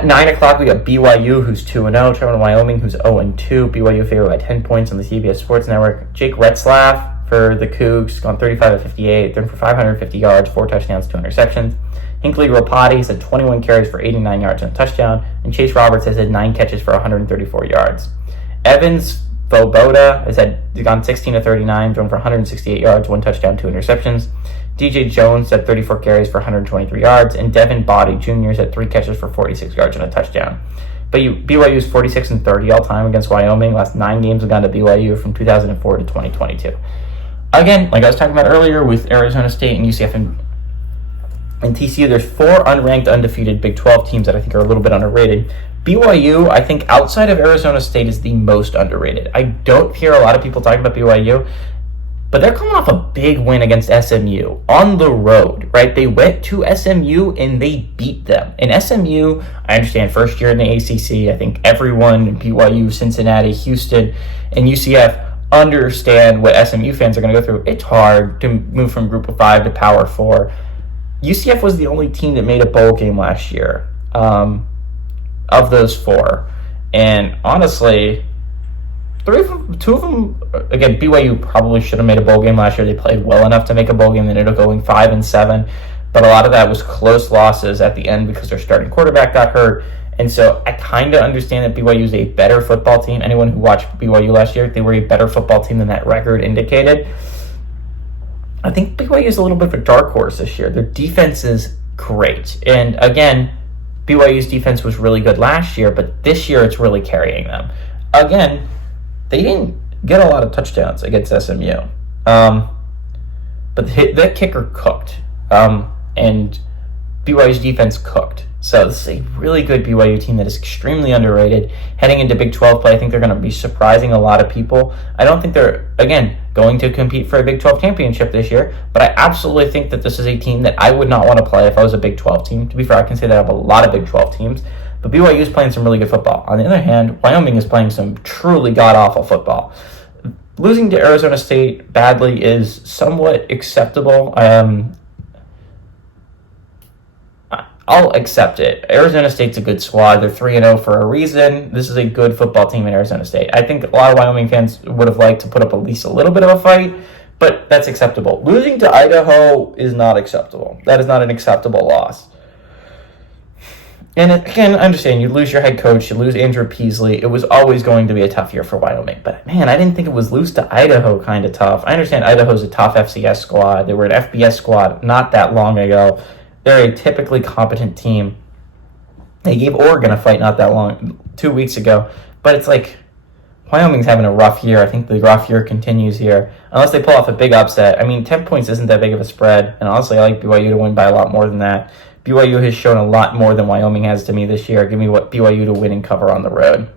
At 9 o'clock, we got BYU, who's 2-0, traveling to Wyoming, who's 0-2. BYU favored by 10 points on the CBS Sports Network. Jake Retzlaff for the Cougs, gone 35 of 58, thrown for 550 yards, 4 touchdowns, 2 interceptions. Hinkley Ropati has had 21 carries for 89 yards and a touchdown, and Chase Roberts has had 9 catches for 134 yards. Evans Voboda has gone 16 of 39, thrown for 168 yards, 1 touchdown, 2 interceptions. DJ Jones had 34 carries for 123 yards, and Devin Body Jr. has had 3 catches for 46 yards and a touchdown. But BYU is 46 and 30 all time against Wyoming. Last 9 games have gone to BYU from 2004 to 2022. Again, like I was talking about earlier with Arizona State and UCF and TCU, there's 4 unranked, undefeated Big 12 teams that I think are a little bit underrated. BYU, I think, outside of Arizona State, is the most underrated. I don't hear a lot of people talking about BYU, but they're coming off a big win against SMU on the road, right? They went to SMU and they beat them. And SMU, I understand, first year in the ACC. I think everyone, BYU, Cincinnati, Houston, and UCF understand what SMU fans are going to go through. It's hard to move from Group of 5 to Power 4. UCF was the only team that made a bowl game last year of those 4. And honestly, 2 of them, again, BYU probably should have made a bowl game last year. They played well enough to make a bowl game. They ended up going 5-7. But a lot of that was close losses at the end because their starting quarterback got hurt. And so I kind of understand that BYU is a better football team. Anyone who watched BYU last year, they were a better football team than that record indicated. I think BYU is a little bit of a dark horse this year. Their defense is great. And again, BYU's defense was really good last year, but this year it's really carrying them. Again, they didn't get a lot of touchdowns against SMU. But that kicker cooked. And BYU's defense cooked. So this is a really good BYU team that is extremely underrated. Heading into Big 12 play, I think they're going to be surprising a lot of people. I don't think they're, again, going to compete for a Big 12 championship this year, but I absolutely think that this is a team that I would not want to play if I was a Big 12 team. To be fair, I can say that I have a lot of Big 12 teams, but BYU is playing some really good football. On the other hand, Wyoming is playing some truly god-awful football. Losing to Arizona State badly is somewhat acceptable. I'll accept it. Arizona State's a good squad. They're 3-0 for a reason. This is a good football team in Arizona State. I think a lot of Wyoming fans would have liked to put up at least a little bit of a fight, but that's acceptable. Losing to Idaho is not acceptable. That is not an acceptable loss. And again, I understand you lose your head coach, you lose Andrew Peasley. It was always going to be a tough year for Wyoming. But man, I didn't think it was lose to Idaho kind of tough. I understand Idaho's a tough FCS squad. They were an FBS squad not that long ago. They're a typically competent team. They gave Oregon a fight not that long, 2 weeks ago. But it's like, Wyoming's having a rough year. I think the rough year continues here. Unless they pull off a big upset. I mean, 10 points isn't that big of a spread. And honestly, I like BYU to win by a lot more than that. BYU has shown a lot more than Wyoming has to me this year. Give me what BYU to win and cover on the road.